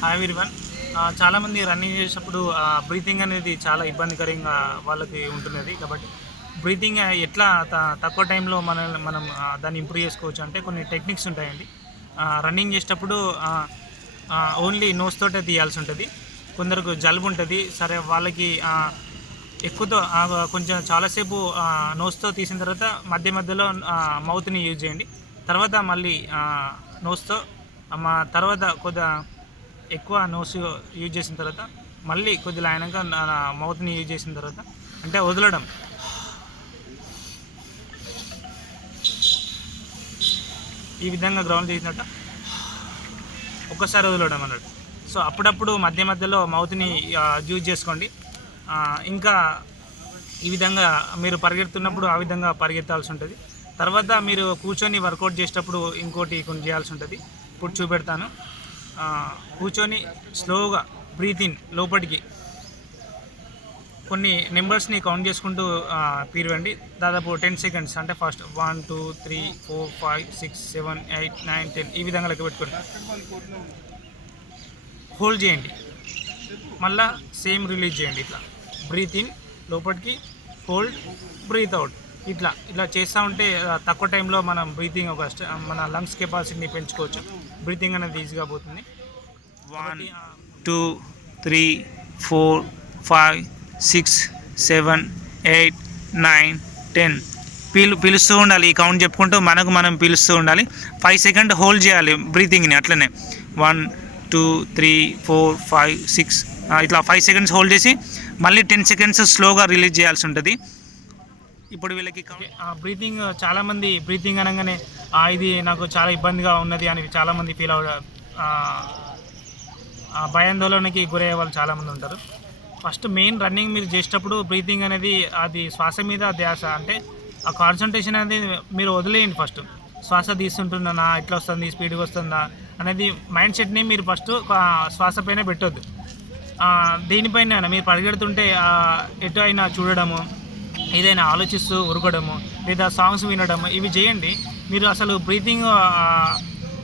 Hi everyone. చాలామంది running చేసేటప్పుడు breathing అనేది చాలా ఇబ్బందికరంగా వాళ్ళకి ఉంటున్నది. కాబట్టి బ్రీతింగ్ ఎట్లా తక్కువ టైంలో మనం దాన్ని ఇంప్రూవ్ చేసుకోవచ్చు అంటే కొన్ని టెక్నిక్స్ ఉంటాయండి. రన్నింగ్ చేసేటప్పుడు ఓన్లీ నోస్ తోటే తీయాల్సి ఉంటుంది. కొందరికి జలుబు ఉంటుంది, సరే వాళ్ళకి ఎక్కువతో కొంచెం చాలాసేపు నోస్తో తీసిన తర్వాత మధ్య మధ్యలో మౌత్ని యూజ్ చేయండి. తర్వాత మళ్ళీ నోస్తో తర్వాత కొద్దిగా ఎక్కువ నోస్ యూజ్ చేసిన తర్వాత మళ్ళీ కొద్దిగా అయినాక మౌత్ని యూజ్ చేసిన తర్వాత అంటే వదలడం, ఈ విధంగా గ్రౌండ్ చేసినట్టు ఒక్కసారి వదలడం అన్నట్టు. సో అప్పుడప్పుడు మధ్య మధ్యలో మౌత్ని యూజ్ చేసుకోండి. ఇంకా ఈ విధంగా మీరు పరిగెడుతున్నప్పుడు ఆ విధంగా పరిగెత్తాల్సి ఉంటుంది. తర్వాత మీరు కూర్చొని వర్కౌట్ చేసేటప్పుడు ఇంకోటి కొన్ని చేయాల్సి ఉంటుంది. ఇప్పుడు చూపెడతాను. కూర్చొని స్లోగా బ్రీత్ ఇన్ లోపలికి కొన్ని నెంబర్స్ని కౌంట్ చేసుకుంటూ పీరవండి. దాదాపు 10 సెకండ్స్. అంటే ఫస్ట్ 1 2 3 4 5 6 7 8 9 10 ఈ విధంగా లెక్క పెట్టుకోండి. హోల్డ్ చేయండి, మళ్ళా సేమ్ రిలీజ్ చేయండి. ఇట్లా బ్రీత్ ఇన్ లోపలికి, హోల్డ్, బ్రీత్ అవుట్. ఇట్లా చేస్తూ ఉంటే తక్కువ టైంలో మనం బ్రీతింగ్ మన లంగ్స్ కెపాసిటీని పెంచుకోవచ్చు. బ్రీతింగ్ అనేది ఈజీగా పోతుంది. 1 2 3 4 5 6 7 8 9 10 పిలుస్తూ ఉండాలి. ఈ కౌంట్ చెప్పుకుంటూ మనం పిలుస్తూ ఉండాలి. 5 సెకండ్ హోల్డ్ చేయాలి బ్రీతింగ్ని. అట్లనే 1 2 3 4 5 6 ఇట్లా 5 సెకండ్స్ హోల్డ్ చేసి మళ్ళీ 10 సెకండ్స్ స్లోగా రిలీజ్ చేయాల్సి ఉంటుంది. ఇప్పుడు వీళ్ళకి బ్రీతింగ్, చాలామంది బ్రీతింగ్ అనగానే ఇది నాకు చాలా ఇబ్బందిగా ఉన్నది అని చాలామంది ఫీల్ భయాందోళనకి గురయ్యే వాళ్ళు చాలామంది ఉంటారు. ఫస్ట్ మెయిన్ రన్నింగ్ మీరు చేసేటప్పుడు బ్రీతింగ్ అనేది అది శ్వాస మీద ధ్యాస, అంటే ఆ కాన్సన్ట్రేషన్ అనేది మీరు వదిలేయండి. ఫస్ట్ శ్వాస తీస్తుంటున్నానా, ఇట్లా వస్తుంది, స్పీడ్గా వస్తుందా అనేది మైండ్ సెట్ని మీరు ఫస్ట్ శ్వాస పైన పెట్టొద్దు. దీనిపైన మీరు పరిగెడుతుంటే ఎటు అయినా చూడడము, ఏదైనా ఆలోచిస్తూ ఉరకడము, లేదా సాంగ్స్ వినడము, ఇవి చేయండి. మీరు అసలు బ్రీతింగ్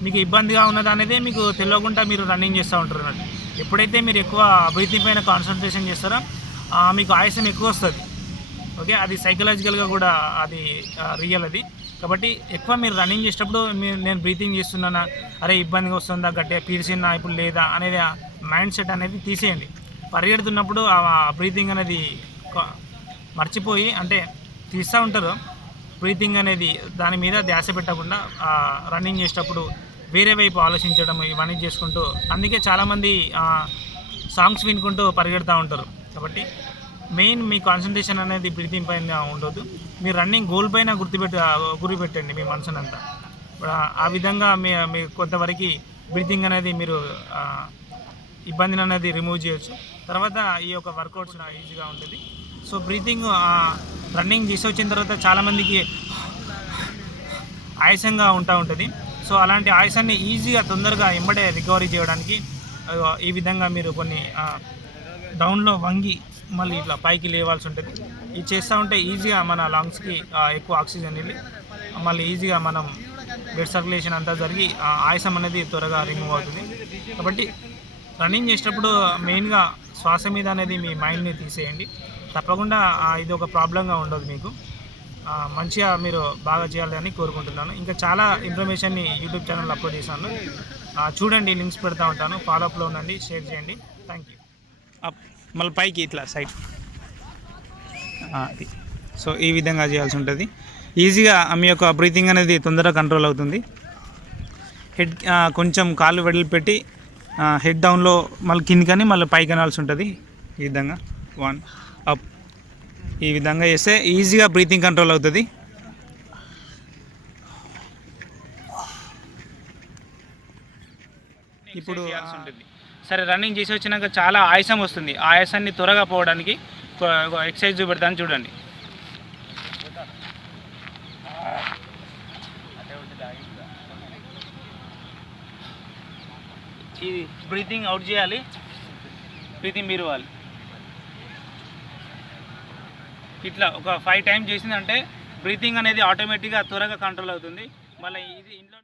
మీకు ఇబ్బందిగా ఉన్నది అనేది మీకు తెలియకుండా మీరు రన్నింగ్ చేస్తూ ఉంటారు అన్నట్టు. ఎప్పుడైతే మీరు ఎక్కువ బ్రీతింగ్ పైన కాన్సన్ట్రేషన్ చేస్తారో మీకు ఆయాసం ఎక్కువ వస్తుంది. ఓకే, అది సైకలాజికల్గా కూడా అది రియల్ అది. కాబట్టి ఎక్కువ మీరు రన్నింగ్ చేసేటప్పుడు నేను బ్రీతింగ్ చేస్తున్నానా, అరే ఇబ్బందిగా వస్తుందా, గట్టిగా పీల్చినా ఇప్పుడు లేదా అనేది మైండ్ సెట్ అనేది తీసేయండి. పరిగెడుతున్నప్పుడు ఆ బ్రీతింగ్ అనేది మర్చిపోయి, అంటే తీస్తూ ఉంటారు బ్రీతింగ్ అనేది, దాని మీద ధ్యాస పెట్టకుండా రన్నింగ్ చేసేటప్పుడు వేరే వైపు ఆలోచించడం ఇవన్నీ చేసుకుంటూ, అందుకే చాలామంది సాంగ్స్ వినుకుంటూ పరిగెడుతూ ఉంటారు. కాబట్టి మెయిన్ మీ కాన్సన్ట్రేషన్ అనేది బ్రీతింగ్ పైన ఉండొద్దు. మీరు రన్నింగ్ గోల్ పైన గురి పెట్టండి మీ మనసునంతా. ఆ విధంగా మీ కొంతవరకు బ్రీతింగ్ అనేది మీరు ఇబ్బందిని అనేది రిమూవ్ చేయొచ్చు. తర్వాత ఈ యొక్క వర్కౌట్స్ ఈజీగా ఉంటుంది. సో బ్రీతింగ్ రన్నింగ్ చేసి వచ్చిన తర్వాత చాలామందికి ఆయాసంగా ఉంటుంది. సో అలాంటి ఆయాసాన్ని ఈజీగా తొందరగా ఎంబడే రికవరీ చేయడానికి ఈ విధంగా మీరు కొన్ని డౌన్లో వంగి మళ్ళీ ఇట్లా పైకి లేవాల్సి ఉంటుంది. ఇది చేస్తూ ఉంటే ఈజీగా మన లంగ్స్కి ఎక్కువ ఆక్సిజన్ వెళ్ళి మళ్ళీ ఈజీగా మనం బ్లడ్ సర్క్యులేషన్ అంతా జరిగి ఆయాసం అనేది త్వరగా రిమూవ్ అవుతుంది. కాబట్టి రన్నింగ్ చేసేటప్పుడు మెయిన్గా శ్వాస మీద అనేది మీ మైండ్ని తీసేయండి. తప్పకుండా ఇది ఒక ప్రాబ్లంగా ఉండదు. మీకు మంచిగా మీరు బాగా చేయాలని కోరుకుంటున్నాను. ఇంకా చాలా ఇన్ఫర్మేషన్ని యూట్యూబ్ ఛానల్లో అప్లోడ్ చేశాను, చూడండి. లింక్స్ పెడతా ఉంటాను. ఫాలోఅప్లో ఉండండి, షేర్ చేయండి. Thank you. మళ్ళీ పైకి ఇట్లా సైడ్ అది. సో ఈ విధంగా చేయాల్సి ఉంటుంది. ఈజీగా మీ యొక్క బ్రీతింగ్ అనేది తొందరగా కంట్రోల్ అవుతుంది. హెడ్ కొంచెం కాళ్ళు వెడల్పెట్టి హెడ్ డౌన్లో మళ్ళీ కిందికని మళ్ళీ పైకి అనాల్సి ఉంటుంది. ఈ విధంగా 1 అప్, ఈ విధంగా చేస్తే ఈజీగా బ్రీతింగ్ కంట్రోల్ అవుతుంది. ఇప్పుడు సరే, రన్నింగ్ చేసి వచ్చినాక చాలా ఆయాసం వస్తుంది. ఆయాసాన్ని త్వరగా పోవడానికి ఎక్సర్సైజ్ చూపెడతాను, చూడండి. ఇది బ్రీతింగ్ అవుట్ చేయాలి, బ్రీతింగ్ మీరు ఇవ్వాలి. ఇట్లా ఒక 5 టైమ్స్ చేసిందంటే బ్రీతింగ్ అనేది ఆటోమేటిక్గా త్వరగా కంట్రోల్ అవుతుంది. మళ్ళీ ఇది ఇంట్లో